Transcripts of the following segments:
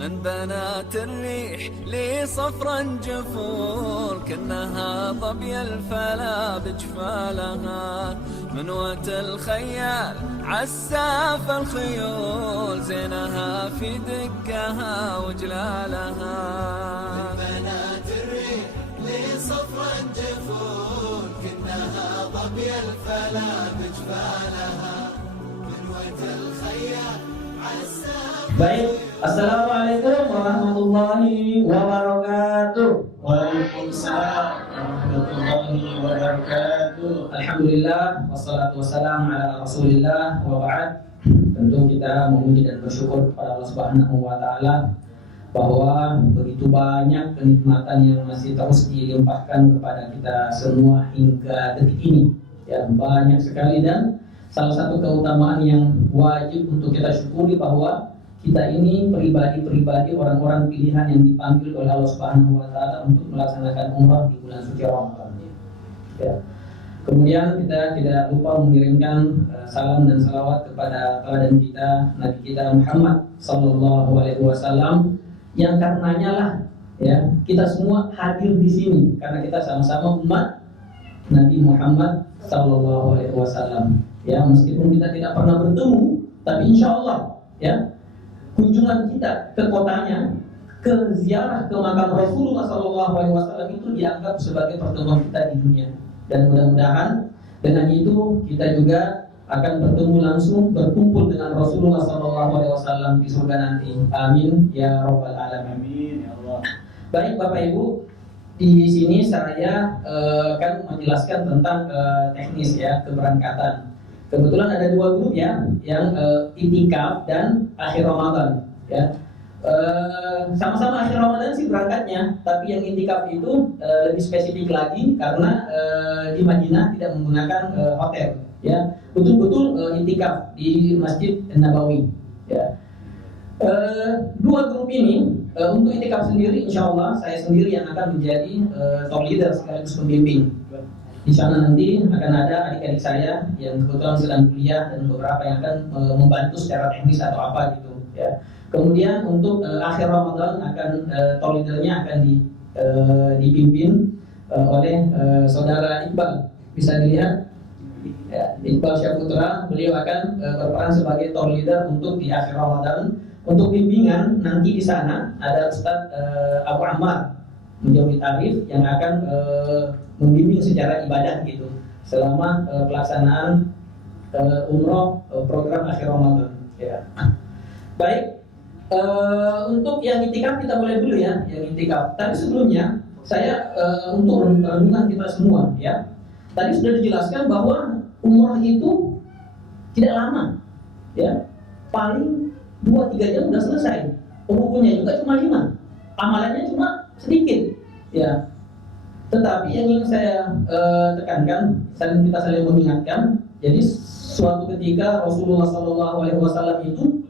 من بنات الريح لي صفرا جفول كأنها ظبي الفلا بجفالها من وقت الخيال عساف الخيول زينها في دقها وجلالها من بنات الريح لي صفرا جفول كأنها ظبي الفلا بجفالها من وقت الخيال عساف. Baik, assalamualaikum warahmatullahi wabarakatuh. Waalaikumsalam warahmatullahi wabarakatuh. Alhamdulillah, wassalatu wassalamu ala rasulillah wa ba'd. Tentu kita memuji dan bersyukur kepada Allah Subhanahu wa Ta'ala bahwa begitu banyak kenikmatan yang masih terus dilimpahkan kepada kita semua hingga detik ini. Ya, banyak sekali, dan salah satu keutamaan yang wajib untuk kita syukuri bahwa kita ini pribadi-pribadi orang-orang pilihan yang dipanggil oleh Allah Subhanahu wa Ta'ala untuk melaksanakan umrah di bulan suci Ramadan. Ya. Kemudian kita tidak lupa mengirimkan salam dan salawat kepada teladan kita, Nabi kita Muhammad sallallahu alaihi wasallam, yang karenanya lah ya kita semua hadir di sini karena kita sama-sama umat Nabi Muhammad sallallahu alaihi wasallam. Ya, meskipun kita tidak pernah bertemu, tapi insya Allah ya kunjungan kita ke kotanya, ke ziarah ke makam Rasulullah SAW itu dianggap sebagai pertemuan kita di dunia. Dan mudah-mudahan dengan itu kita juga akan bertemu langsung, berkumpul dengan Rasulullah SAW di surga nanti. Amin ya Rabbal Alamin. Amin ya Allah. Baik Bapak Ibu, di sini saya akan menjelaskan tentang teknis ya keberangkatan. Kebetulan ada dua grup ya, yang itikaf dan akhir Ramadan ya. Sama-sama akhir Ramadan sih berangkatnya, tapi yang itikaf itu lebih spesifik lagi karena di Madinah tidak menggunakan hotel ya. Betul-betul itikaf di Masjid Nabawi ya. Dua grup ini untuk itikaf sendiri insya Allah saya sendiri yang akan menjadi top leader sekaligus pembimbing. Di sana nanti akan ada adik-adik saya yang kebetulan sedang kuliah dan beberapa yang akan membantu secara teknis atau apa gitu ya. Kemudian untuk akhir Ramadan akan top leadernya akan dipimpin oleh saudara Iqbal. Bisa dilihat ya, Iqbal Syaputra, beliau akan berperan sebagai top leader untuk di akhir Ramadan. Untuk bimbingan nanti di sana ada Ustadz Abu Ammar Mujawid Arif yang akan membimbing secara ibadah gitu selama pelaksanaan umroh program akhir Ramadan ya. Baik, untuk yang itikaf kita mulai dulu ya, yang itikaf. Tapi sebelumnya saya untuk renungan kita semua ya. Tadi sudah dijelaskan bahwa umroh itu tidak lama ya, paling 2-3 jam sudah selesai. Rukunnya juga cuma 5, amalannya cuma sedikit ya. Tetapi yang ingin saya tekankan, kita saling mengingatkan. Jadi suatu ketika Rasulullah SAW itu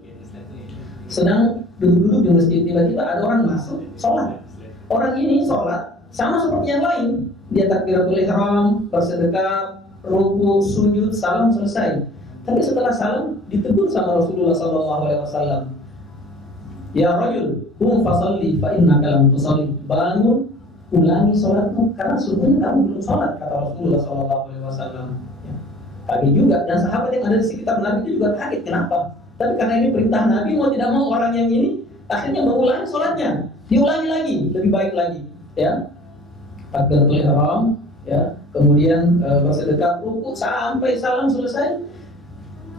sedang duduk-duduk di masjid, tiba-tiba ada orang masuk sholat. Orang ini sholat sama seperti yang lain, dia takbiratul ihram, bersedekah, ruku, sujud, salam, selesai. Tapi setelah salam ditegur sama Rasulullah SAW. Ya rajul, qum fasalli fa innaka lam tusalli. Bangun, ulangi sholatmu karena sungguhnya kamu belum sholat, kata Rasulullah SAW. Ya. Kaget juga, dan sahabat yang ada di sekitar Nabi itu juga kaget. Kenapa? Tapi karena ini perintah Nabi, mau tidak mau orang yang ini akhirnya mengulangi sholatnya, diulangi lagi, lebih baik lagi. Ya, takbiratul ihram, ya, kemudian bersedekah, ruku sampai salam selesai.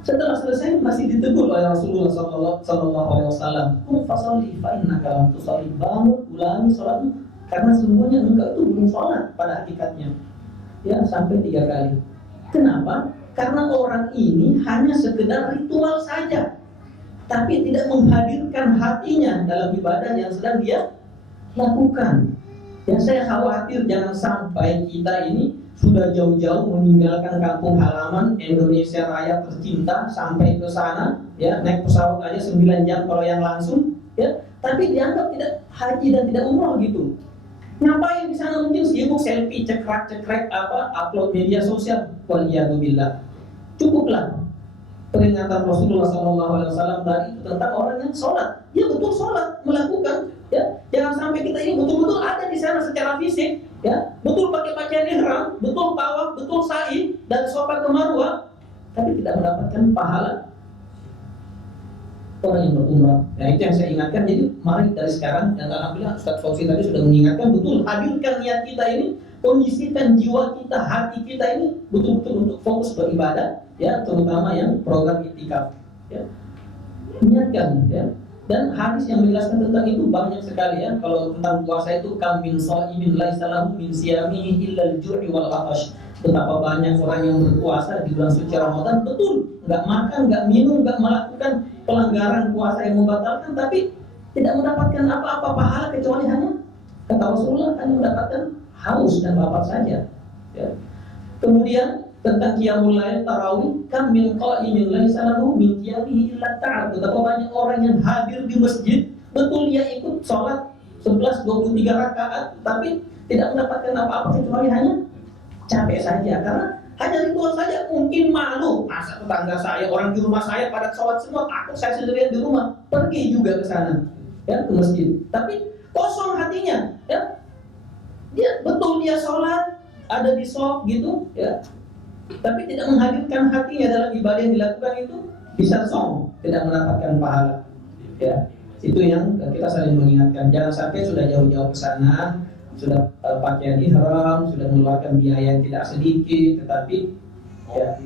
Setelah selesai masih ditegur oleh Rasulullah SAW. Qum fasalli fa innaka lam tusalli. Bangun, ulangi sholatmu karena sungguhnya engkau itu belum sholat pada hakikatnya. Ya, sampai 3 kali. Kenapa? Karena orang ini hanya sekedar ritual saja, tapi tidak menghadirkan hatinya dalam ibadah yang sedang dia lakukan. Ya, saya khawatir jangan sampai kita ini sudah jauh-jauh meninggalkan kampung halaman Indonesia Raya tercinta sampai ke sana, ya, naik pesawat aja 9 jam kalau yang langsung, ya, tapi dianggap tidak haji dan tidak umroh gitu. Ngapain di sana mungkin sibuk selfie, cekrek apa, upload media sosial. Waliyadzubillah. Cukuplah peringatan Rasulullah SAW tadi itu tentang orang yang sholat. Dia betul sholat, melakukan, ya. Jangan sampai kita ini betul-betul ada di sana secara fisik, ya, betul pakai pakaian ihram, betul tawaf, betul sa'i dan Safa ke Marwah, tapi tidak mendapatkan pahala orang yang berumrah. Nah, itu yang saya ingatkan. Jadi mari dari sekarang, dan alhamdulillah Ustaz Fauzi tadi sudah mengingatkan, betul hadirkan niat kita ini, kondisikan jiwa kita, hati kita ini betul-betul untuk fokus beribadah, ya, terutama yang program iktikaf, ya. Niatkan, ya. Dan hadis yang menjelaskan tentang itu banyak sekali, ya. Kalau tentang puasa itu kam min shaimin laisa lahu min siyamihi illa al-ju'i wal 'atash. Betapa banyak orang yang berpuasa di bulan suci Ramadan, betul, nggak makan, nggak minum, nggak melakukan pelanggaran puasa yang membatalkan, tapi tidak mendapatkan apa-apa pahala kecuali hanya, kata Rasulullah, hanya mendapatkan haus dan lapar saja, ya. Kemudian tentang qiyamul lail, tarawih, kam min qa'imin laisa lahu min qiyamihi illa ta'ab. Betapa banyak orang yang hadir di masjid, betul dia ikut sholat 11 23 rakaat, tapi tidak mendapatkan apa-apa kecuali hanya capek saja, karena hanya ritual saja. Mungkin malu, masa tetangga saya, orang di rumah saya pada sholat semua, takut saya sendirian di rumah, pergi juga ke sana, ya, ke masjid, tapi kosong hatinya, ya. Dia betul dia sholat, ada di shop gitu, ya, tapi tidak menghadirkan hatinya dalam ibadah yang dilakukan itu, bisa song, tidak mendapatkan pahala, ya. Itu yang kita saling mengingatkan. Jangan sampai sudah jauh-jauh ke sana, sudah pakaian ihram, sudah mengeluarkan biaya yang tidak sedikit, tetapi ya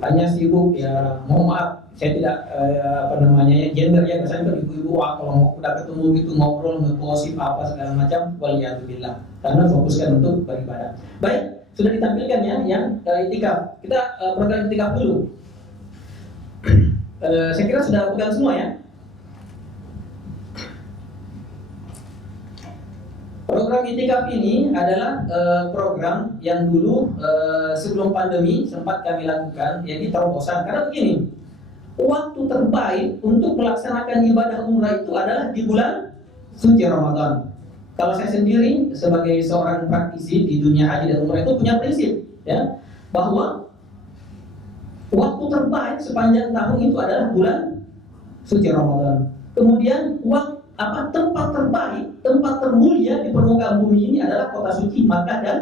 hanya sibuk, ya. Mohon maaf, saya tidak gender, ya, misalnya ibu-ibu, kalau mau udah ketemu gitu ngobrol, ngegosip apa segala macam, waliyadzubillah, karena fokuskan untuk beribadah. Baik, sudah ditampilkan, ya, yang iktikaf. Kita program iktikaf dulu. Saya kira sudah pegang semua, ya. Program iktikaf ini adalah program yang dulu sebelum pandemi sempat kami lakukan, yaitu terobosan. Karena begini, waktu terbaik untuk melaksanakan ibadah umrah itu adalah di bulan suci Ramadan. Kalau saya sendiri sebagai seorang praktisi di dunia haji dan umrah itu punya prinsip, ya, bahwa waktu terbaik sepanjang tahun itu adalah bulan suci Ramadan. Kemudian tempat terbaik, tempat termulia di permukaan bumi ini adalah kota suci Makkah dan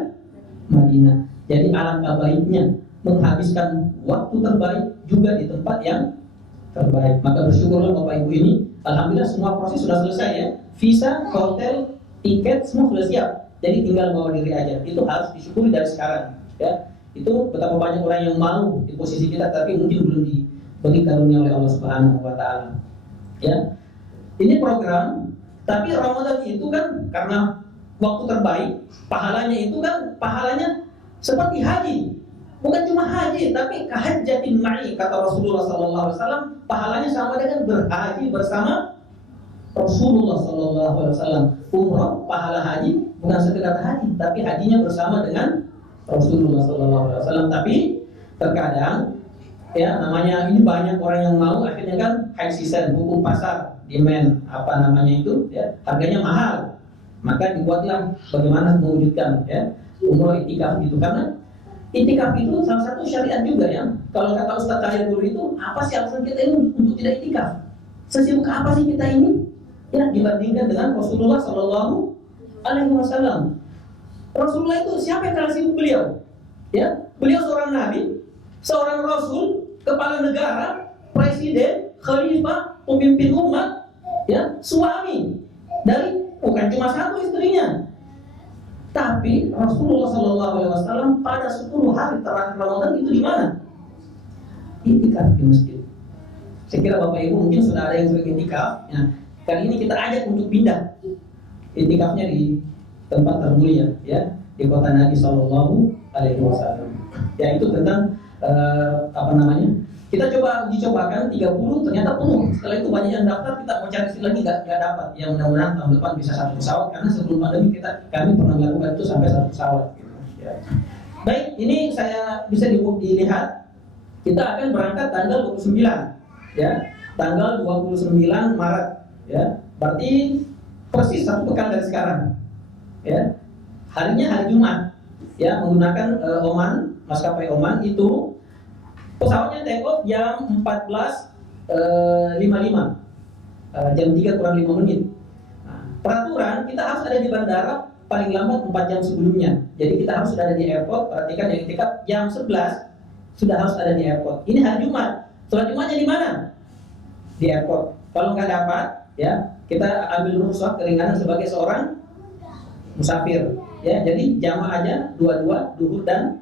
Madinah. Jadi alangkah baiknya menghabiskan waktu terbaik juga di tempat yang terbaik. Maka bersyukurlah Bapak Ibu ini, alhamdulillah semua proses sudah selesai, ya. Visa, hotel, tiket semua sudah siap. Jadi tinggal bawa diri aja. Itu harus disyukuri dari sekarang, ya. Itu betapa banyak orang yang mau di posisi kita, tapi mungkin belum diberi karunia oleh Allah Subhanahu wa taala. Ya. Ini program, tapi Ramadan itu kan karena waktu terbaik, pahalanya seperti haji. Bukan cuma haji, tapi kahajjatin ma'i, kata Rasulullah SAW, pahalanya sama dengan berhaji bersama Rasulullah SAW. Umrah, pahala haji bukan sekedar haji, tapi hajinya bersama dengan Rasulullah SAW. Tapi terkadang, ya, namanya ini banyak orang yang mau, akhirnya kan high season, hukum pasar, demand, ya, harganya mahal. Maka dibuatlah bagaimana mewujudkan, ya, umroh iktikaf gitu. Karena iktikaf itu salah satu syariat juga, ya. Kalau kata Ustaz Tahir dulu itu, apa sih alasan kita ini untuk tidak iktikaf? Sesibuk apa sih kita ini? Ya, dibandingkan dengan Rasulullah SAW. Rasulullah itu siapa yang kalah sibuk beliau? Ya, beliau seorang nabi, seorang rasul, kepala negara, presiden, khalifah, pemimpin umat, ya, suami dari bukan cuma satu istrinya, tapi Rasulullah SAW pada 10 hari terakhir Ramadan itu di mana? Iktikaf di masjid. Saya kira Bapak Ibu mungkin sudah ada yang sering iktikaf. Ya, kali ini kita ajak untuk pindah iktikafnya di tempat termulia, ya, di kota Nabi SAW. Ya, itu tentang kita dicobakan 30, ternyata penuh. Setelah itu banyak yang daftar, kita mau cari lagi nggak dapat. Ya, mudah-mudahan tahun depan bisa 1 pesawat, karena sebelum pandemi kami pernah melakukan itu sampai 1 pesawat, gitu. Ya. Baik, ini saya bisa dilihat, kita akan berangkat tanggal 29, ya, tanggal 29 Maret, ya, berarti persis 1 pekan dari sekarang, ya. Harinya hari Jumat, ya, menggunakan Oman, maskapai Oman itu Pesawatnya take off jam 14.55, jam 3 kurang 5 menit. Nah, peraturan kita harus ada di bandara paling lambat 4 jam sebelumnya. Jadi kita harus sudah ada di airport. Perhatikan yang itikaf jam 11 sudah harus ada di airport. Ini hari Jumat. Sholat Jumatnya di mana? Di airport. Kalau nggak dapat, ya kita ambil rukhsah keringanan sebagai seorang musafir. Ya, jadi jamaah aja dua-dua duhur dan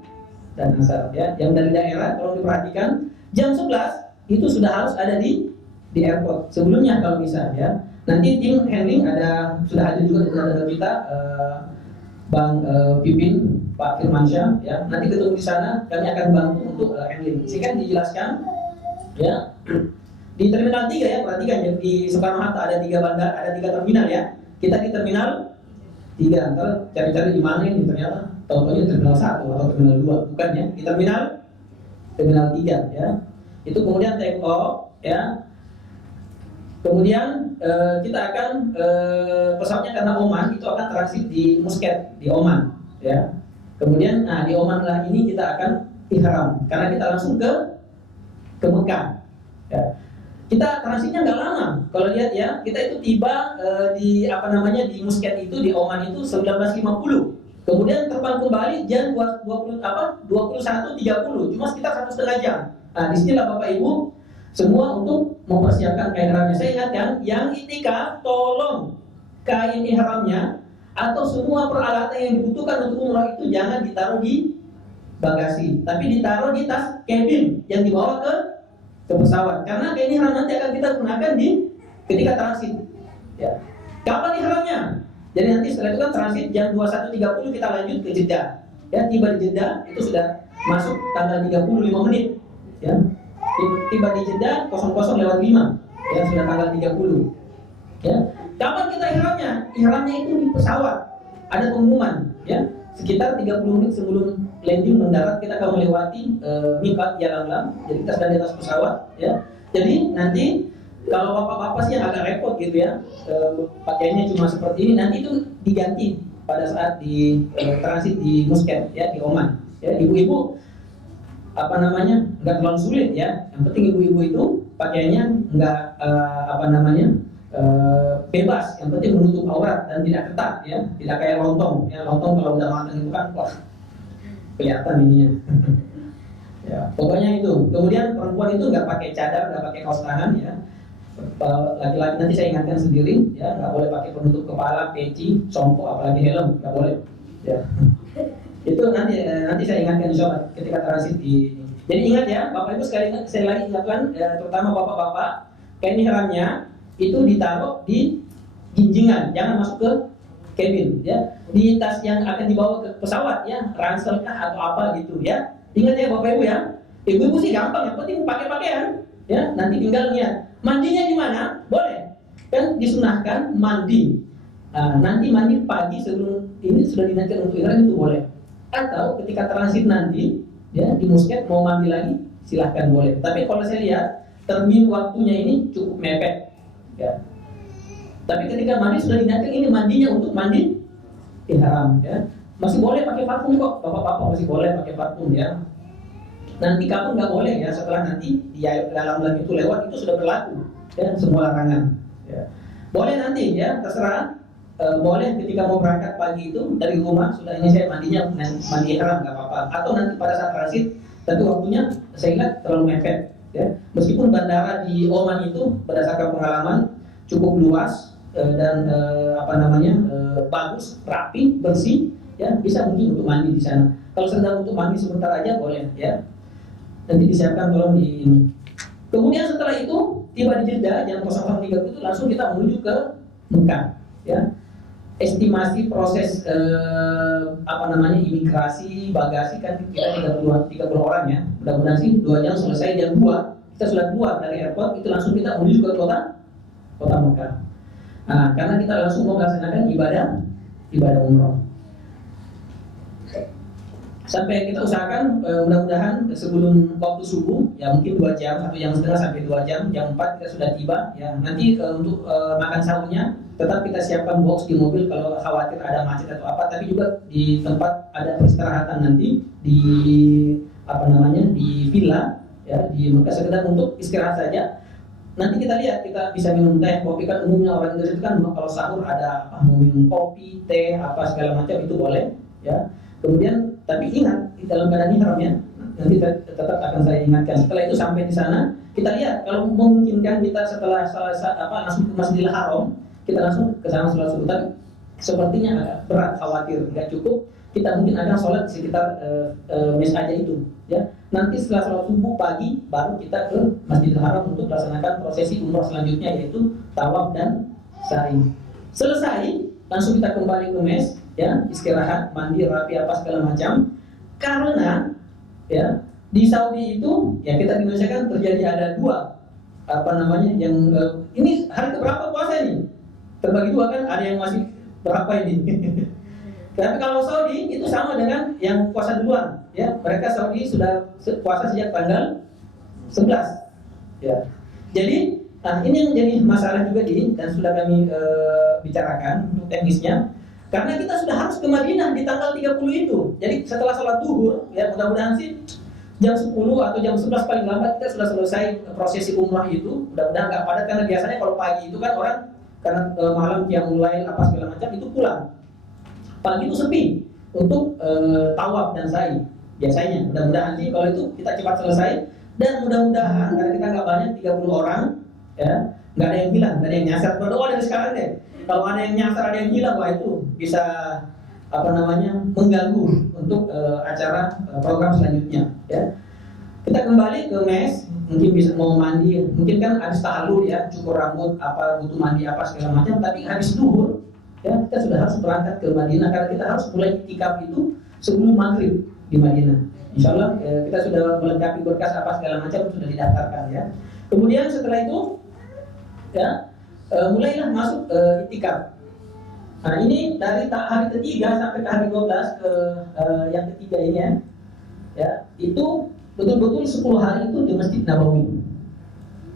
asar. Ya, yang dari daerah kalau diperhatikan jam 11 itu sudah harus ada di airport sebelumnya kalau bisa. Ya, nanti tim handling sudah ada juga di tengah kita, Bang Pipin, Pak Firmansyah, ya. Nanti ketemu di sana, kami akan bantu untuk handling. Sehingga dijelaskan, ya. Di Terminal 3 ya, perhatikan ya, di Soekarno-Hatta ada 3 bandar, ada 3 terminal ya. Kita di Terminal 3, ntar cari-cari di mana ini ternyata tahu-tahu Terminal 1 atau Terminal 2, bukan ya. Di Terminal 3 ya. Itu kemudian take off ya. Kemudian kita akan pesawatnya karena Oman itu akan transit di Muscat di Oman ya. Kemudian di Oman lah ini kita akan ihram karena kita langsung ke Mekah ya. Kita transitnya nggak lama. Kalau lihat ya, kita itu tiba di Muscat itu di Oman itu 19.50. Kemudian terbang kembali jam 21.30, cuma sekitar 1,5 jam. Nah, disinilah Bapak Ibu semua untuk mempersiapkan kain ihramnya. Saya ingatkan, yang itikaf tolong kain ihramnya atau semua peralatan yang dibutuhkan untuk umrah itu jangan ditaruh di bagasi, tapi ditaruh di tas cabin yang dibawa ke pesawat. Karena kain ihram nanti akan kita gunakan ketika transit. Ya. Kapan ihramnya? Jadi nanti setelah itu kan transit jam 21.30 kita lanjut ke Jeddah. Ya, tiba di Jeddah itu sudah masuk tanggal 35 menit. Ya. Tiba di Jeddah 00:05. Ya, sudah tanggal 30. Ya. Kapan kita ihramnya? Ihramnya itu di pesawat. Ada pengumuman, ya. Sekitar 30 menit sebelum landing mendarat kita akan melewati miqat Yalamlam. Jadi kita sudah di atas pesawat, ya. Jadi nanti kalau bapak-bapak sih yang agak repot gitu ya, pakaiannya cuma seperti ini, nanti itu diganti pada saat di transit di Muscat ya, di Oman. Ya, ibu-ibu nggak terlalu sulit ya. Yang penting ibu-ibu itu pakaiannya nggak bebas, yang penting menutup aurat dan tidak ketat ya, tidak kayak lontong ya. Lontong kalau udah matang itu kan wah kelihatan ininya. Ya, pokoknya itu. Kemudian perempuan itu nggak pakai cadar, nggak pakai kaos tangan ya. Laki-laki nanti saya ingatkan sendiri ya, nggak boleh pakai penutup kepala, peci, sompo, apalagi helm, nggak boleh ya. Itu nanti saya ingatkan insyaallah ketika transit di. Jadi ingat ya Bapak Ibu, saya lagi ingatkan terutama bapak-bapak, kain ihramnya itu ditaruh di ginjingan, jangan masuk ke cabin ya. Di tas yang akan dibawa ke pesawat ya, ransel kah atau apa gitu ya. Ingat ya Bapak Ibu ya. Ibu-ibu sih gampang, yang penting pakai pakaian ya. Nanti tinggal niat. Mandinya di mana? Boleh. Kan disunahkan mandi. Nanti mandi pagi sebelum ini sudah diniatkan untuk ihram itu boleh. Atau ketika transit nanti ya di Muscat mau mandi lagi silahkan boleh. Tapi kalau saya lihat termin waktunya ini cukup mepet. Ya. Tapi ketika mandi sudah diniatkan ini mandinya untuk mandi ihram ya. Masih boleh pakai parfum kok, bapak-bapak masih boleh pakai parfum ya. Nanti kapan nggak boleh ya, setelah nanti di dalam bulan itu lewat itu sudah berlaku ya, semua larangan ya. Boleh nanti ya, terserah. Boleh ketika mau berangkat pagi itu dari rumah sudah ini saya mandinya mandi ihram nggak apa-apa. Atau nanti pada saat transit tentu waktunya saya ingat terlalu mepet. Ya. Meskipun bandara di Oman itu berdasarkan pengalaman cukup luas dan bagus, rapi, bersih, ya bisa mungkin untuk mandi di sana. Kalau sedang untuk mandi sebentar aja boleh, ya. Nanti disiapkan tolong di ini. Kemudian setelah itu tiba di Jeddah jam 00.30 itu langsung kita menuju ke Mekah, ya. Estimasi proses imigrasi, bagasi kan kita 30 orang ya. Mudah-mudahan sih 2 jam selesai, jam 2 kita sudah keluar dari airport, itu langsung kita menuju ke kota Mekah. Nah, karena kita langsung mau melaksanakan ibadah umroh. Sampai kita usahakan mudah-mudahan sebelum waktu subuh ya, mungkin 2 jam, 1 jam setengah sampai 2 jam, jam 4 kita sudah tiba ya. Nanti untuk makan sahurnya tetap kita siapkan box di mobil kalau khawatir ada macet atau apa, tapi juga di tempat ada peristirahatan nanti di di villa ya di Mekah sekedar untuk istirahat saja. Nanti kita lihat, kita bisa minum teh, kopi, kan umumnya orang Indonesia itu kan kalau sahur ada apa, mau minum kopi, teh, apa segala macam itu boleh, ya. Kemudian tapi ingat di dalam keadaan ihram ya. Nanti tetap akan saya ingatkan. Setelah itu sampai di sana, kita lihat kalau memungkinkan kita setelah langsung ke Masjidil Haram, kita langsung ke sana sholat subuh. Tapi sepertinya agak berat, khawatir nggak cukup. Kita mungkin akan sholat di sekitar mes aja itu, ya. Nanti setelah sholat subuh pagi baru kita ke Masjidil Haram untuk melaksanakan prosesi umrah selanjutnya, yaitu tawaf dan sa'i. Selesai, langsung kita kembali ke mes, ya, istirahat, mandi, rapi apa segala macam. Karena ya di Saudi itu, ya kita di Indonesia kan terjadi ada dua yang ini hari keberapa puasa ini? Terbagi dua kan, ada yang masih berapa ini? Tapi kalau Saudi itu sama dengan yang puasa duluan, ya. Mereka Saudi sudah puasa sejak tanggal 11, ya. Jadi, ini yang jadi masalah juga dan sudah kami bicarakan untuk teknisnya. Karena kita sudah harus ke Madinah di tanggal 30 itu. Jadi setelah sholat zuhur, ya mudah-mudahan sih jam 10 atau jam 11 paling lambat kita sudah selesai prosesi umrah itu. Mudah-mudahan nggak padat, karena biasanya kalau pagi itu kan orang karena malam yang mulai apa segala macam itu pulang. Pagi itu sepi untuk tawaf dan sa'i biasanya. Mudah-mudahan sih kalau itu kita cepat selesai, dan mudah-mudahan karena kita nggak banyak, 30 orang, ya, nggak ada yang hilang, nggak ada yang nyasar. Berdoa dari sekarang deh. Kalau ada yang nyasar, ada yang hilang, wah itu bisa mengganggu untuk acara program selanjutnya, ya. Kita kembali ke mes, mungkin bisa mau mandi, mungkin kan habis tahallul ya, cukur rambut, apa butuh mandi apa segala macam, tapi habis duhur, ya kita sudah harus berangkat ke Madinah karena kita harus mulai iktikaf itu sebelum maghrib di Madinah. Insya Allah kita sudah melengkapi berkas apa segala macam, sudah didaftarkan, ya. Kemudian setelah itu, ya, mulailah masuk iktikaf. Nah ini dari hari ketiga sampai ke hari 12 ke yang ketiga ini, ya, itu betul-betul 10 hari itu di Masjid Nabawi,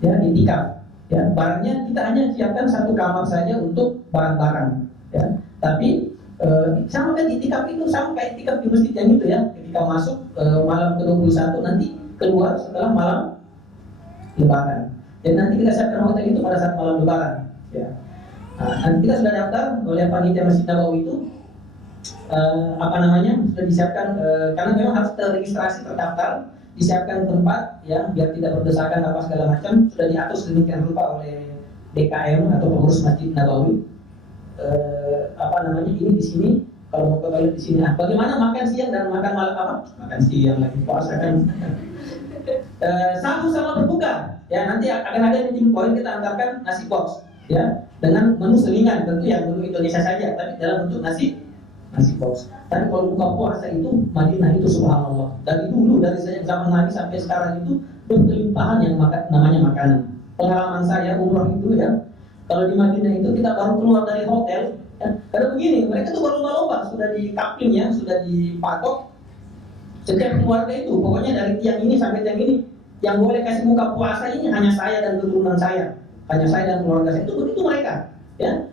ya, iktikaf. Ya, barangnya kita hanya siapkan satu kamar saja untuk barang-barang, ya. Tapi sama kan iktikaf itu sama kayak iktikaf di masjid yang itu, ya. Ketika masuk malam ke-21, nanti keluar setelah malam Lebaran. Dan nanti kita siapkan hotel itu pada saat malam Lebaran, ya. Nah, nanti kita sudah daftar oleh panitia Masjid Nabawi itu, sudah disiapkan karena memang harus terregistrasi, terdaftar, disiapkan tempat, ya, biar tidak berdesakan apa segala macam, sudah diatur sedemikian rupa oleh DKM atau pengurus Masjid Nabawi. Ini di sini kalau mau ke toilet di sini. Bagaimana makan siang dan makan malam apa? Makan siang lagi puasa kan. Sahur sama berbuka, ya, nanti akan ada meeting point, kita antarkan nasi box, ya, dengan menu selingan, tentu ya menu Indonesia saja, tapi dalam bentuk nasi box. Tapi kalau buka puasa itu Madinah itu subhanallah, dari dulu, dari sejak zaman Nabi sampai sekarang itu berkelimpahan yang namanya makanan. Pengalaman saya umrah itu, ya, kalau di Madinah itu kita baru keluar dari hotel, ya, karena begini, mereka tuh berlomba-lomba, sudah dikapling, ya, sudah dipatok setiap keluarga itu, pokoknya dari tiang ini sampai tiang ini, yang boleh kasih buka puasa ini hanya saya dan keturunan saya, hanya saya dan keluarga saya. Itu begitu mereka, ya.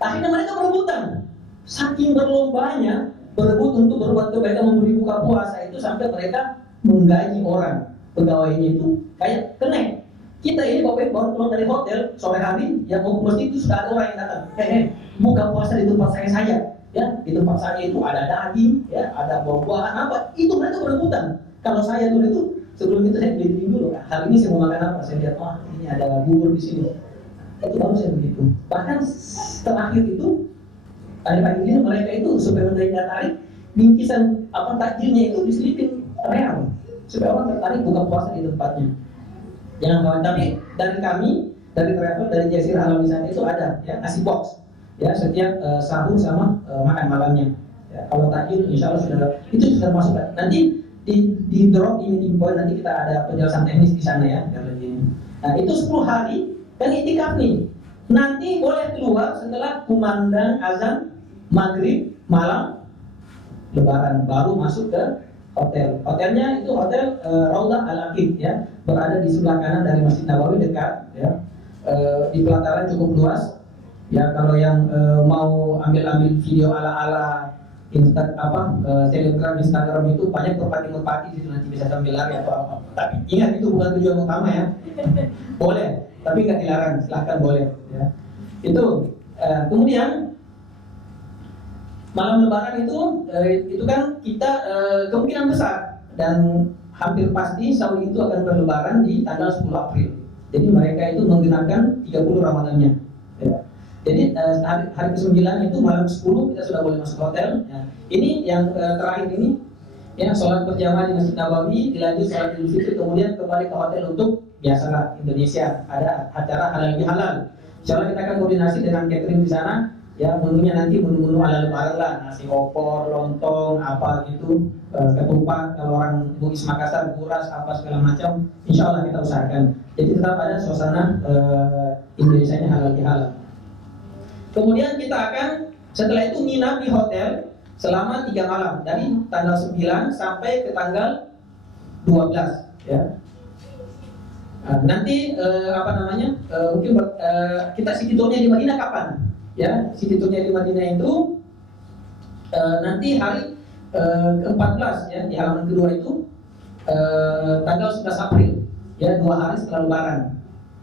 Akhirnya mereka berebutan, saking berlombanya berebut untuk berbuat kebaikan, memberi buka puasa itu, sampai mereka menggaji orang pegawainya itu kayak kenek. Kita ini bapak baru keluar dari hotel sore hari, yang mau ke masjid itu sudah ada orang yang datang, buka puasa di tempat saya saja, ya, di tempat saya itu ada daging, ya, ada buah-buahan apa, itu mereka berebutan. Kalau saya dulu itu sebelum itu saya beli dulu, hari ini saya mau makan apa, saya lihat, ini ada bubur di sini, itu baru saya begitu. Bahkan terakhir itu pagi ini mereka itu supaya menjadi tertarik, bingkisan takjilnya itu diselipin real supaya orang tertarik buka puasa di tempatnya. Jangan kawan, tapi dari kami, dari travel, dari Jazirah Alam Wisata itu ada, ya, nasi box, ya, setiap sahur sama makan malamnya. Ya, kalau takjil insya Allah sudah masuk. Nanti di drop di meeting point, nanti kita ada penjelasan teknis di sana, ya. Nah itu 10 hari dan iktikaf nih. Nanti boleh keluar setelah kumandang azan maghrib malam Lebaran, baru masuk ke hotel. Hotelnya itu hotel Raudah Al-Aqib, ya, berada di sebelah kanan dari Masjid Nabawi, dekat, ya, di pelataran cukup luas, ya. Kalau yang mau ambil video ala-ala Telegram, Instagram itu banyak merpati itu nanti bisa sambil lari atau apa. Tapi ingat itu bukan tujuan utama ya. Boleh, tapi nggak dilarang, silahkan boleh. Ya. Itu kemudian malam Lebaran itu kan kita kemungkinan besar dan hampir pasti Saudi itu akan berlebaran di tanggal 10 April. Jadi mereka itu menggunakan 30 Ramadannya. Ya. Jadi hari ke-9 itu malam 10 kita sudah boleh masuk hotel. Ya. Ini yang terakhir ini, ya, sholat berjamaah di Masjid Nabawi, dilanjut sholat Idul Fitri, kemudian kembali ke hotel untuk biasalah Indonesia ada acara halal bihalal. Insyaallah kita akan koordinasi dengan catering di sana. Ya, menunya nanti menu-menu ala lebaran lah, nasi opor, lontong, apa gitu, ketupat, kalau orang Bugis Makassar, buras, apa segala macam, insya Allah kita usahakan. Jadi tetap ada suasana Indonesianya halal bihalal. Kemudian kita akan setelah itu nginap di hotel selama 3 malam dari tanggal 9 sampai ke tanggal 12. Ya. Nanti mungkin kita city tournya di Madinah kapan? Ya, city tournya di Madinah itu nanti hari ke-14 ya, di halaman kedua itu tanggal 11 April ya, 2 hari setelah Lebaran.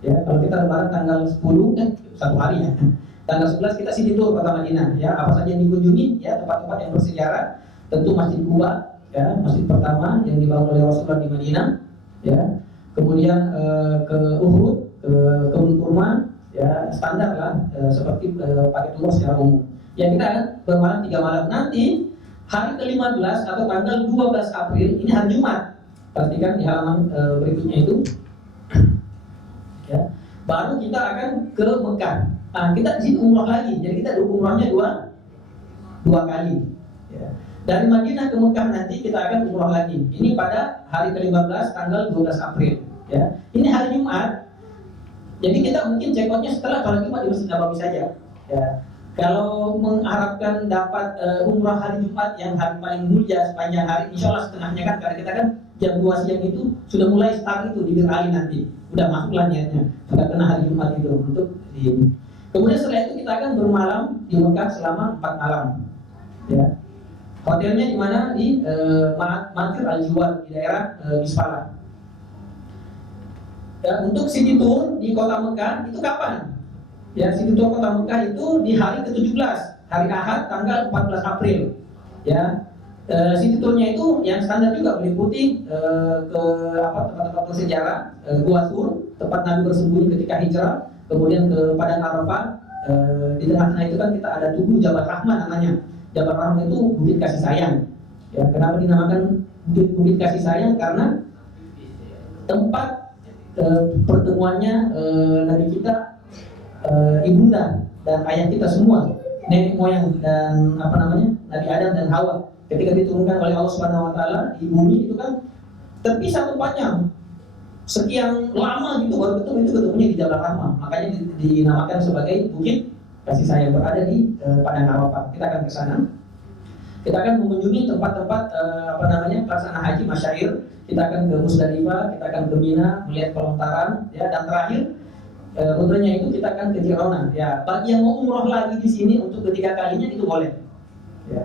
Ya, kalau kita Lebaran tanggal 10 1 hari ya. Tanggal 11 kita city tour kota Madinah ya, apa saja yang dikunjungi ya, tempat-tempat yang bersejarah, tentu Masjid Quba ya, masjid pertama yang dibangun oleh Rasulullah di Madinah ya. Kemudian ke Uhud, ke kebun kurma ya, standar lah seperti pakai umroh secara umum. Ya, kita bermalam 3 malam. Nanti hari ke-15 atau tanggal 12 April ini hari Jumat. Perhatikan di halaman berikutnya itu. Ya. Baru kita akan ke Mekah. Nah, kita di sini umroh lagi. Jadi kita umrohnya dua kali. Ya. Dari Madinah ke Mekah nanti kita akan umroh lagi. Ini pada hari ke-15 tanggal 12 April. Ya. Ini hari Jumat. Jadi kita mungkin check outnya setelah sholat Jumat di Masjid Nabawi saja. Ya. Kalau mengharapkan dapat umrah hari Jumat yang hari paling mulia sepanjang hari, insya Allah setengahnya kan, karena kita kan jam 2 siang itu sudah mulai start itu di Bir Ali nanti. Udah masuklah niatnya. Sudah kena hari Jumat itu untuk di. Kemudian setelah itu kita akan bermalam di Mekah selama 4 malam. Ya. Hotelnya di mana? Di Matir Al-Juwal di daerah Bisfala. Ya, untuk city tour di kota Mekah itu kapan? Ya, city tour kota Mekah itu di hari ke-17, hari Ahad tanggal 14 April. Ya, city tournya itu yang standar juga meliputi ke tempat-tempat bersejarah, Gua Sur, tempat Nabi bersembunyi ketika hijrah, kemudian ke Padang Arafah. Di tengah-tengah itu kan kita ada tugu Jabal Rahmah namanya. Jabal Rahmah itu bukit kasih sayang. Ya, kenapa dinamakan bukit kasih sayang? Karena tempat pertemuannya Nabi kita, ibunda dan ayah kita semua, nenek moyang dan Nabi Adam dan Hawa, ketika diturunkan oleh Allah Subhanahu Wa Taala di bumi itu kan terpisah tempatnya sekian lama gitu, baru ketemunya di Jabal Rahmah, makanya dinamakan sebagai bukit kasih sayang, berada di Padang Arafah. Kita akan ke sana. Kita akan mengunjungi tempat-tempat pelaksanaan haji masyair. Kita akan ke Musdalifah, kita akan ke Mina melihat pelontaran, ya, dan terakhir rutenya itu kita akan ke Jirona. Ya, bagi yang mau umroh lagi di sini untuk ketiga kalinya itu boleh. Ya,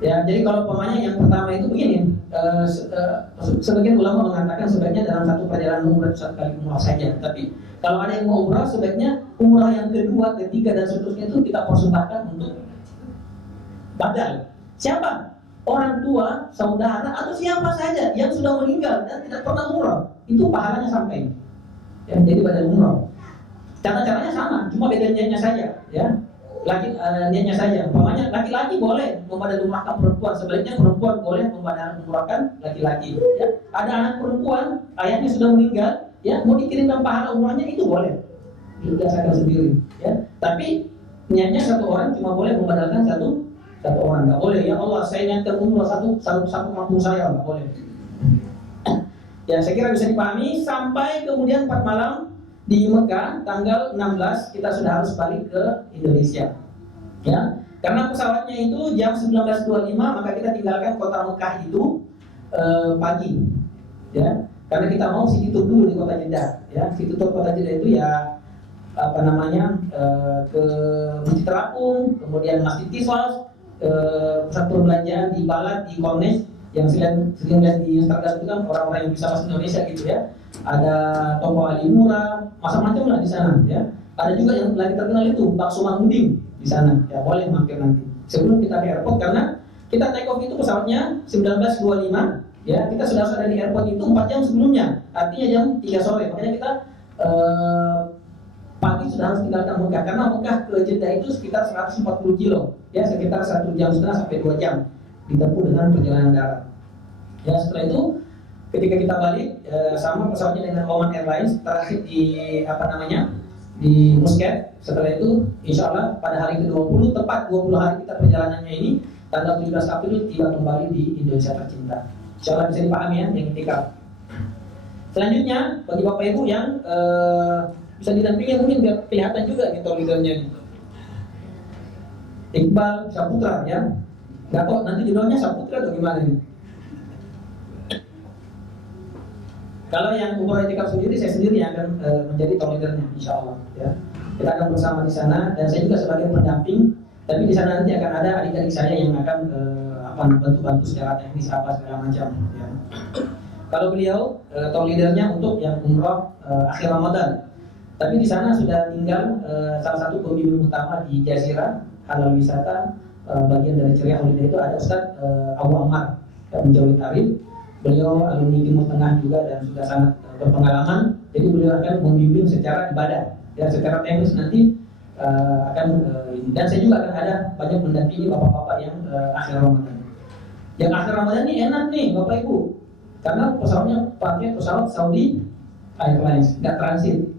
ya, jadi kalau pemanya yang pertama itu begini, sebagian ulama mengatakan sebaiknya dalam satu perjalanan umrah 1 kali umrah saja. Tapi kalau ada yang mau umrah, sebaiknya umrah yang kedua, ketiga dan seterusnya itu kita persembahkan untuk badal. Siapa? Orang tua, saudara, atau siapa saja yang sudah meninggal dan tidak pernah umrah, itu pahalanya sampai. Ya, jadi badal umrah. Cara-caranya sama, cuma beda niatnya saja. Ya, niatnya saja. Umpamanya laki-laki boleh membadal umrahkan perempuan, sebaliknya perempuan boleh membadal umrahkan laki-laki. Ya, ada anak perempuan, ayahnya sudah meninggal, ya, mau dikirimkan pahala umrahnya itu boleh. Dirasakan sendiri. Ya, tapi niatnya satu orang cuma boleh membadalkan satu orang, nggak boleh. Ya Allah, saya niatkan umrah satu kampung saya, nggak boleh. Ya, saya kira bisa dipahami. Sampai kemudian 4 malam di Mekah, tanggal 16 kita sudah harus balik ke Indonesia. Ya, karena pesawatnya itu jam 19.25, maka kita tinggalkan kota Mekah itu pagi. Ya, karena kita mau city tour dulu di kota Jeddah. Ya, city tour kota Jeddah itu ya ke Masjid Terapung, kemudian Masjid Tiswas, pusat perbelanjaan di Balat, di Corniche, yang sering lihat di Instagram itu kan orang-orang yang bisa bahasa Indonesia gitu ya. Ada toko Alimura, macam-macam lah di sana ya. Ada juga yang lagi terkenal itu bakso Manguding di sana. Ya boleh mampir nanti. Sebelum kita ke airport, karena kita take off itu pesawatnya 19.25 ya, kita sudah ada di airport itu 4 jam sebelumnya, artinya jam 3 sore. Makanya kita pagi sudah harus tinggalkan Mekah, karena Mekah ke Jeddah itu sekitar 140 kilo ya, sekitar 1,5 jam sampai 2 jam ditempuh dengan perjalanan darat. Ya, setelah itu ketika kita balik sama pesawatnya dengan Oman Airlines, terakhir di di Muscat. Setelah itu insya Allah pada hari ke-20, tepat 20 hari kita perjalanannya ini, tanggal 17 April tiba kembali di Indonesia tercinta. Insya Allah bisa dipahami ya yang itikaf. Selanjutnya bagi Bapak Ibu yang bisa didampingi, mungkin biar kelihatan juga nih leadernya nih. Iqbal Saputra ya. Gak kok nanti judulnya Saputra atau gimana nih? Kalau yang umroh itikaf sendiri, saya sendiri yang akan menjadi tour leadernya, insya Allah. Ya. Kita akan bersama di sana, dan saya juga sebagai pendamping. Tapi di sana nanti akan ada adik-adik saya yang akan bantu-bantu secara teknis apa segala macam. Ya. Kalau beliau tour leadernya untuk yang umroh akhir Ramadan. Tapi di sana sudah tinggal salah satu pembimbing utama di Jazirah Halal Wisata, bagian dari Ceria Holiday itu ada Ustadz Abu Ammar Menjawid Arif. Beliau alumni Timur Tengah juga dan sudah sangat berpengalaman. Jadi beliau akan membimbing secara ibadah, ya secara teknis nanti dan saya juga akan ada banyak mendampingi bapak-bapak yang akhir Ramadan. Yang akhir Ramadan ini enak nih Bapak Ibu, karena pesawatnya pakai pesawat Saudi Airlines, nggak transit,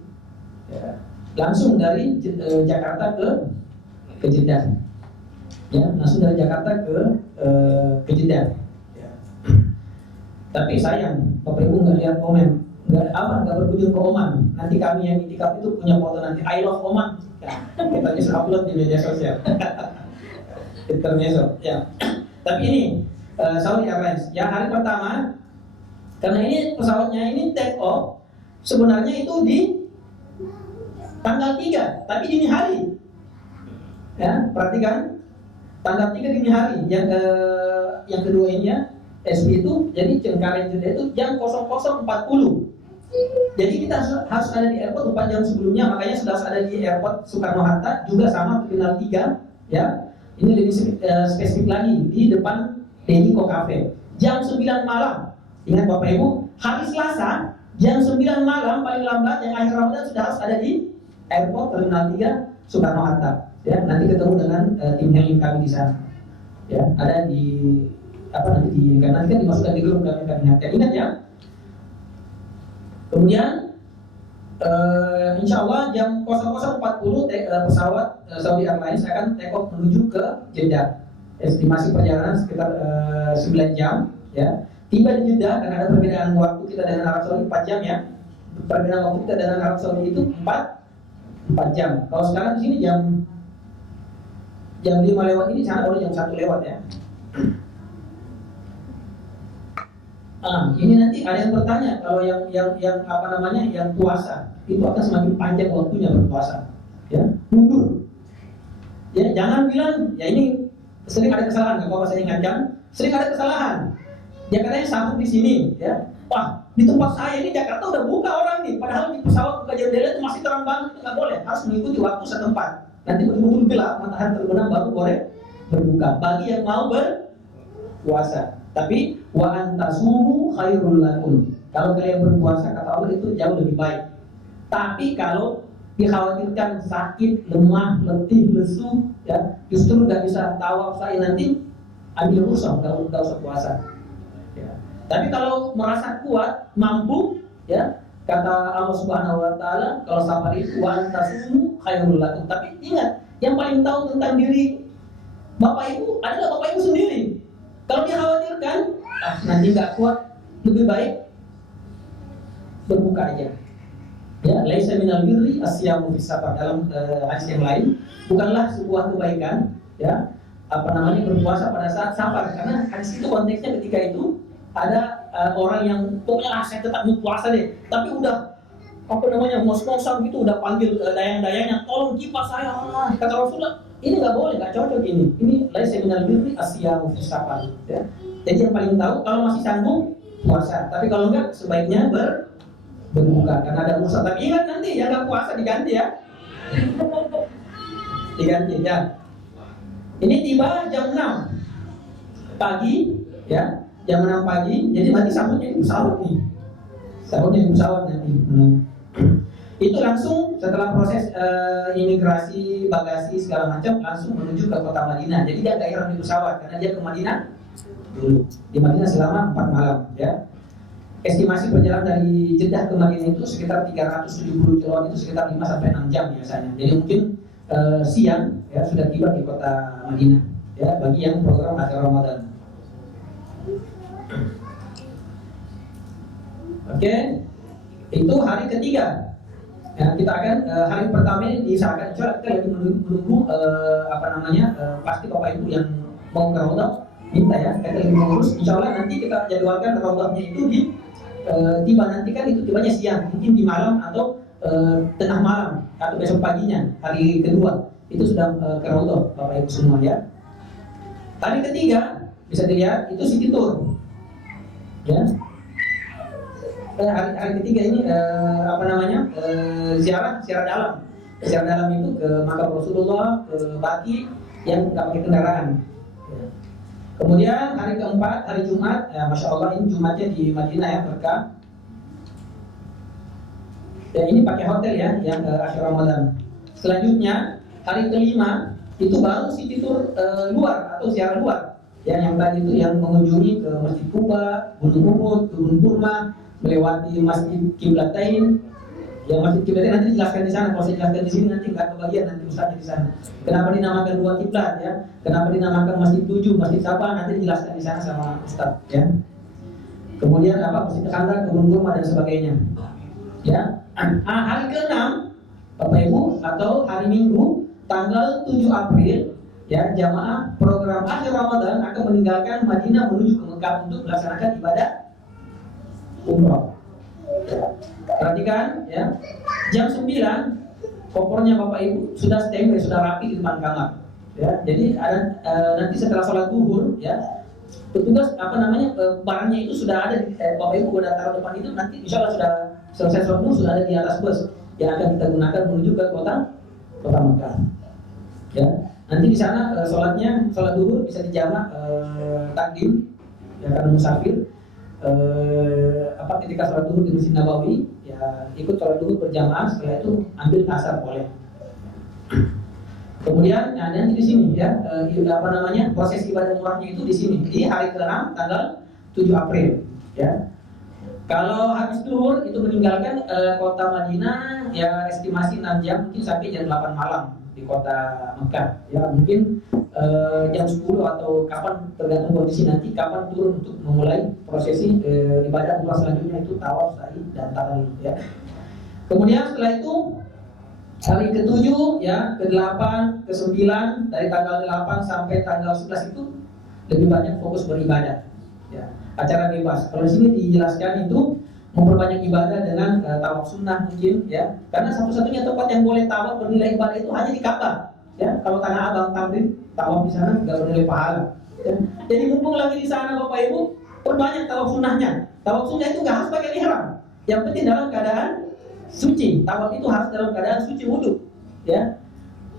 ya. Langsung dari Jakarta ke Jeddah, ya langsung dari Jakarta ke Jeddah. Tapi sayang, Bapak Ibu nggak lihat komen, nggak berkunjung ke Oman. Nanti kami yang itikaf itu punya foto nanti I love Oman. Ya, kita bisa upload di media sosial. Intermezzo. Ya. Tapi ini Saudi Airlines. Ya hari pertama, karena ini pesawatnya ini take off sebenarnya itu di tanggal 3, tapi dini hari. Ya, perhatikan tanggal 3 dini hari. Yang kedua ini ya. SP itu, jadi Cengkareng Jeddah itu jam 00.40. Jadi kita harus ada di airport 4 jam sebelumnya, makanya sudah ada di airport Soekarno-Hatta juga sama Terminal 3 ya. Ini lebih spesifik lagi di depan Deniko Cafe. Jam 9 malam. Ingat Bapak Ibu, hari Selasa jam 9 malam paling lambat yang akhir Ramadan sudah harus ada di airport Terminal 3 Soekarno-Hatta. Ya, nanti ketemu dengan tim handling kami di sana. Ya, ada di nanti kan dimasukkan di grup kami ingatkan. Ingat ya. Kemudian insya Allah jam 00.40 pesawat Saudi Airlines akan take off menuju ke Jeddah. Estimasi perjalanan sekitar 9 jam ya. Tiba di Jeddah, karena ada perbedaan waktu kita dengan Arab Saudi 4 jam ya. Perbedaan waktu kita dengan Arab Saudi itu 4 jam. Kalau sekarang di sini jam 5 lewat, ini sana baru jam 1 lewat ya. Ini nanti ada yang bertanya, kalau yang puasa itu akan semakin panjang waktunya berpuasa, ya mundur, ya jangan bilang ya ini sering ada kesalahan, nggak apa-apa saya ingatkan, sering ada kesalahan, ya katanya sambut di sini, ya, wah di tempat saya ini Jakarta udah buka orang nih, padahal di pesawat buka jendela itu masih terang banget, itu nggak boleh, harus mengikuti waktu setempat, nanti betul-betul gelap, matahari terbenam baru boleh berbuka, bagi yang mau berpuasa. Tapi wa antasumu khairul lakum. Kalau kalian berpuasa kata Allah itu jauh lebih baik. Tapi kalau dikhawatirkan sakit, lemah, letih, lesu, ya justru nggak bisa tawaf saya nanti ambil rusak, nggak usah puasa. Ya. Tapi kalau merasa kuat, mampu, ya kata Allah Subhanahu Wa Taala, kalau sabar itu wa antasumu khairul lakum. Tapi ingat, yang paling tahu tentang diri Bapak Ibu adalah Bapak Ibu sendiri. Kalau dikhawatirkan, nanti nggak kuat, lebih baik berbuka aja. Ya, laisa minal birri asyamu fis safar. Dalam hadis yang lain, bukanlah sebuah kebaikan, ya, berpuasa pada saat safar. Karena hadis itu konteksnya ketika itu ada orang yang pokoknya saya tetap berpuasa deh, tapi udah ngos-ngosan gitu, udah panggil dayang-dayangnya, tolong kipas saya. Kata Rasulullah, ini nggak boleh, nggak cocok ini. Ini laisa minal birri asyamu fi safar. Ya. Jadi yang paling tahu kalau masih sanggup puasa, tapi kalau enggak sebaiknya berbuka karena ada urusan. Tapi ingat nanti yang nggak puasa diganti ya, diganti ya. Ini tiba jam 6 pagi, ya, jam 6 pagi. Jadi nanti sambutnya di pesawat nih, sambutnya di pesawat nanti. Itu langsung setelah proses imigrasi, bagasi segala macam langsung menuju ke kota Madinah. Jadi dia nggak heran di pesawat karena dia ke Madinah dulu. Di Madinah selama 4 malam, ya. Estimasi perjalanan dari Jeddah ke Madinah itu sekitar 370 km, itu sekitar 5 sampai 6 jam biasanya. Jadi mungkin siang ya sudah tiba di kota Madinah, ya, bagi yang program akhir Ramadan. Oke, itu hari ketiga. Ya, kita akan hari pertama ini diusahakan, kita lagi menunggu pasti Bapak Ibu yang mau ke Raudhah minta ya, kita lagi mengurus. Insya Allah nanti kita jadwalkan Raudhahnya itu di tiba nanti kan itu tibanya siang, mungkin di malam atau tengah malam atau besok paginya hari kedua itu sudah ke Raudhah Bapak Ibu semua ya. Hari ketiga bisa dilihat itu city tour, ya. Hari ketiga ini ziarah dalam. Ziarah dalam itu ke makam Rasulullah, ke Baqi yang nggak pakai kendaraan. Kemudian hari keempat, hari Jumat, ya, Masya Allah ini Jumatnya di Madinah ya, berkah. Ya, ini pakai hotel ya, yang akhir Ramadan. Selanjutnya hari kelima itu baru city tour luar atau ziarah luar. Ya, yang tadi itu yang mengunjungi ke Masjid Kuba, Gunung Uhud, Gunung Purma, melewati Masjid Qiblatain. Ya, Masjid Qiblatain nanti dijelaskan di sana. Kalau saya jelaskan di sini nanti nggak kebagian nanti ustaznya di sana. Kenapa dinamakan 2 kiblat ya? Kenapa dinamakan Masjid 7, Masjid Sabah nanti dijelaskan di sana sama ustaz ya. Kemudian Masjid Khandaq, Gunung Purma dan sebagainya. Ya. Hari ke-6 Bapak Ibu atau hari Minggu tanggal 7 April ya, jamaah program akhir Ramadan akan meninggalkan Madinah menuju ke Mekah untuk melaksanakan ibadah umrah. Perhatikan ya, jam 9 kopornya Bapak Ibu sudah standby, sudah rapi di depan kamar. Ya, jadi ada nanti setelah sholat zuhur ya, petugas barangnya itu sudah ada di Bapak Ibu sudah taruh depan itu, nanti insya Allah sudah selesai sholat zuhur sudah ada di atas bus yang akan kita gunakan menuju ke kota Mekah. Ya, nanti di sana sholat zuhur bisa dijamak takdim ya karena musafir. Ketika sholat zuhur di Masjid Nabawi ya ikut sholat zuhur berjamaah, setelah itu ambil asar boleh. Kemudian nanti di sini ya proses ibadah umrahnya itu di sini di hari ke-6 tanggal 7 April ya. Kalau habis zuhur itu meninggalkan kota Madinah ya estimasi 6 jam, mungkin sampai jam 8 malam di kota Mekah ya, mungkin jam 10 atau kapan tergantung kondisi nanti kapan turun untuk memulai prosesi ibadah umrah selanjutnya itu tawaf, sa'i dan tahlil ya. Kemudian setelah itu hari ke-7 ya, ke-8, ke-9 dari tanggal 8 sampai tanggal 11 itu lebih banyak fokus beribadah ya. Acara bebas. Kalau di sini dijelaskan itu memperbanyak ibadah dengan tawaf sunnah mungkin ya. Karena satu-satunya tempat yang boleh tawaf bernilai ibadah itu hanya di Ka'bah. Ya, kalau Tanah Abang Tamrin tawaf di sana nggak bernilai pahala. Ya. Jadi mumpung lagi di sana Bapak Ibu, perbanyak tawaf sunnahnya. Tawaf sunnah itu nggak harus pakai ihram. Yang penting dalam keadaan suci. Tawaf itu harus dalam keadaan suci wudu. Ya,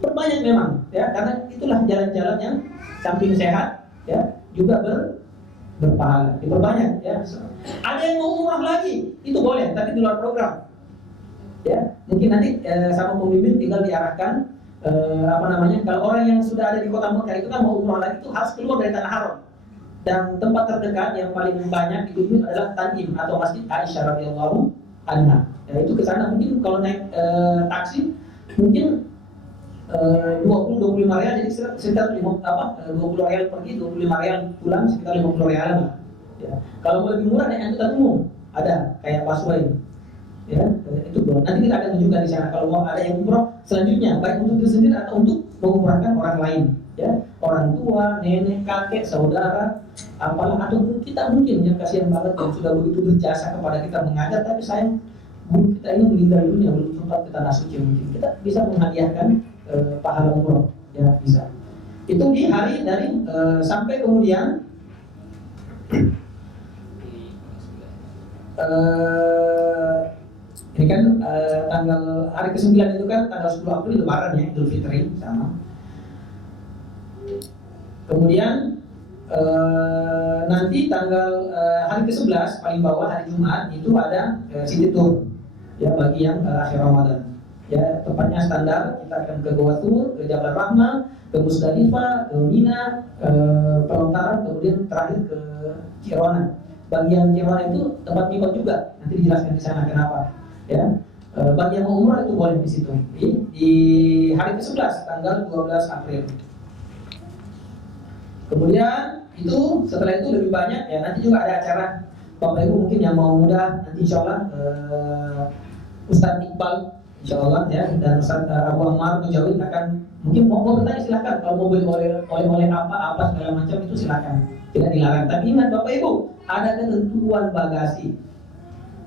perbanyak memang. Ya, karena itulah jalan-jalan yang samping sehat, ya juga berpahala. Diperbanyak. Ya. Ada yang mau umrah lagi, itu boleh, tapi di luar program. Ya, mungkin nanti sama pemimpin tinggal diarahkan. Kalau orang yang sudah ada di kota Mekah itu kan mau umrah lagi itu harus keluar dari tanah haram. Dan tempat terdekat yang paling banyak dikunjungi adalah Tan'im atau Masjid Aisyah radhiyallahu anha. Ya, itu ke sana mungkin kalau naik taksi mungkin 20-25 rial, jadi sekitar 20 rial pergi, 25 rial pulang, sekitar 50 rial lah. Ya. Kalau mau lebih murah naik angkutan umum ada kayak busway. Ya, itu nanti kita akan tunjukkan di sana kalau mau ada yang umroh selanjutnya baik untuk diri sendiri atau untuk mengumrahkan orang lain ya, orang tua, nenek, kakek, saudara apalah, atau kita mungkin yang kasihan banget yang sudah begitu berjasa kepada kita mengajar tapi sayang kita ini meninggal dunia belum sempat ke tanah suci, mungkin kita bisa menghadiahkan pahala umroh ya bisa. Itu di hari dari sampai kemudian ini kan tanggal hari ke-9 itu kan tanggal 10 April Lebaran ya, Idul Fitri sama. Kemudian nanti tanggal hari ke-11 paling bawah hari Jumat itu ada City Tour ya bagi yang akhir Ramadan. Ya, tepatnya standar kita akan ke Goa Tour, ke Jabal Rahmah, ke Musdalifah, ke Mina, pelontaran, kemudian terakhir ke Cirona. Bagian Cirona itu tempat mikot juga, nanti dijelaskan di sana kenapa. Ya, bagi yang mau umrah itu boleh di situ. Di hari ke-11 tanggal 12 April. Kemudian itu setelah itu lebih banyak ya, nanti juga ada acara Bapak Ibu mungkin yang mau muda nanti insya Allah Ustadz Iqbal insya Allah ya, dan Ustadz Abu Ammar Mujawid akan mungkin mau bertanya silahkan, kalau mau beli oleh apa segala macam itu silahkan, tidak dilarang. Tapi ingat Bapak Ibu, ada ketentuan bagasi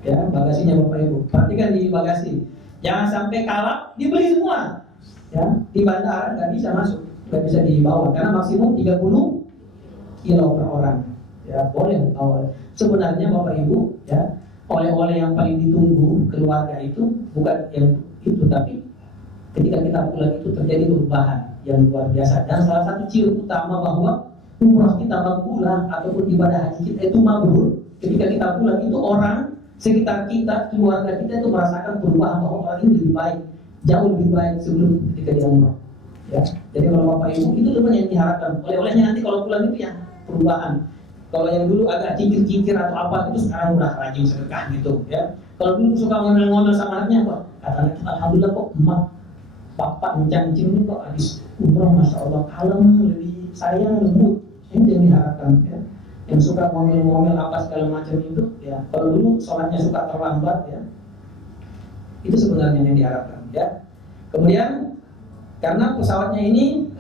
ya, bagasinya Bapak Ibu perhatikan di bagasi, jangan sampai kalap dibeli semua ya, di bandara nggak bisa masuk, nggak bisa dibawa karena maksimum 30 kilo per orang ya, boleh bawa. Sebenarnya Bapak Ibu ya, oleh-oleh yang paling ditunggu keluarga itu bukan yang itu, tapi ketika kita pulang itu terjadi perubahan yang luar biasa. Dan salah satu ciri utama bahwa umrah kita makbulah ataupun ibadah haji kita itu mabrur, ketika kita pulang itu orang sekitar kita, keluarga kita itu merasakan perubahan bahwa orang ini lebih baik, jauh lebih baik sebelum ketika dia umrah. Ya, jadi kalau Bapak Ibu itu teman yang diharapkan. Oleh-olehnya nanti kalau pulang itu ya perubahan. Kalau yang dulu agak cicir-cicir atau apa itu sekarang udah rajin sedekah gitu ya. Kalau dulu suka ngomel-ngomel sama anaknya kok, kata anaknya alhamdulillah kok emak bapak mencangcing ini kok habis umroh masya Allah kalem, lebih sayang, lembut. Ini yang diharapkan ya. Yang suka ngomel-ngomel apa segala macam itu ya. Kalau dulu sholatnya suka terlambat ya, itu sebenarnya yang diharapkan ya. Kemudian karena pesawatnya ini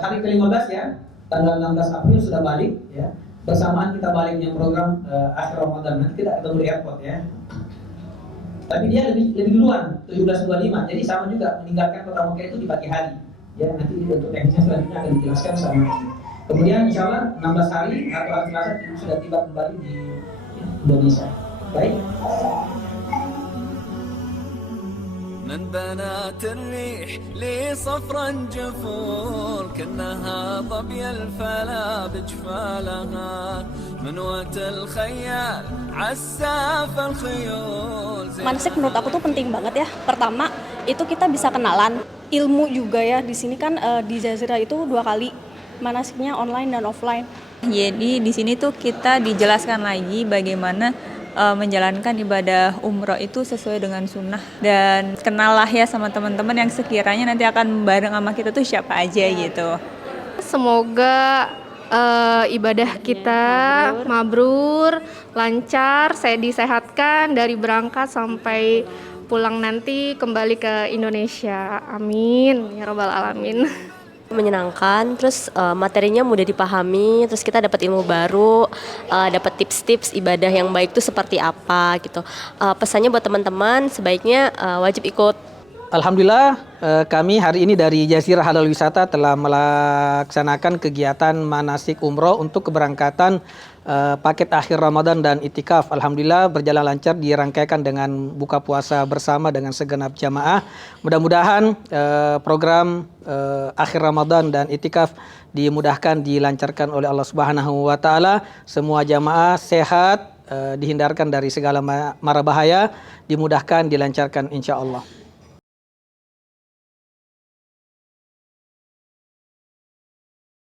hari ke-15 ya, tanggal 16 April sudah balik ya. Bersamaan kita baliknya program akhir Ramadan, nanti kita ketemu di airport ya. Tapi dia lebih duluan 17.25, jadi sama juga meninggalkan kota Mekah itu di pagi hari ya. Nanti untuk teknisnya selanjutnya akan dijelaskan sama. Kemudian insya Allah 16 hari atau hari Selasa sudah tiba kembali di Indonesia. Baik. من بنات الريح لي صفرا جفول كأنها ظبي الفلا بجفالها منوة الخيال عساف الخيول. Manasik menurut aku tuh penting banget ya. Pertama itu kita bisa kenalan ilmu juga ya. Di sini kan di Jazirah itu 2 kali manasiknya online dan offline. Jadi di sini tuh kita dijelaskan lagi bagaimana menjalankan ibadah umroh itu sesuai dengan sunnah, dan kenallah ya sama teman-teman yang sekiranya nanti akan bareng sama kita tuh siapa aja gitu. Semoga ibadah kita mabrur, lancar, saya disehatkan dari berangkat sampai pulang nanti kembali ke Indonesia. Amin ya rabbal alamin. Menyenangkan, terus materinya mudah dipahami, terus kita dapat ilmu baru, dapat tips-tips ibadah yang baik itu seperti apa gitu. Pesannya buat teman-teman sebaiknya wajib ikut. Alhamdulillah kami hari ini dari Jazirah Halal Wisata telah melaksanakan kegiatan manasik umroh untuk keberangkatan paket akhir Ramadan dan itikaf. Alhamdulillah berjalan lancar, dirangkaikan dengan buka puasa bersama dengan segenap jamaah. Mudah-mudahan program akhir Ramadan dan itikaf dimudahkan, dilancarkan oleh Allah Subhanahu wa taala. Semua jamaah sehat, dihindarkan dari segala mara bahaya, dimudahkan, dilancarkan insyaallah.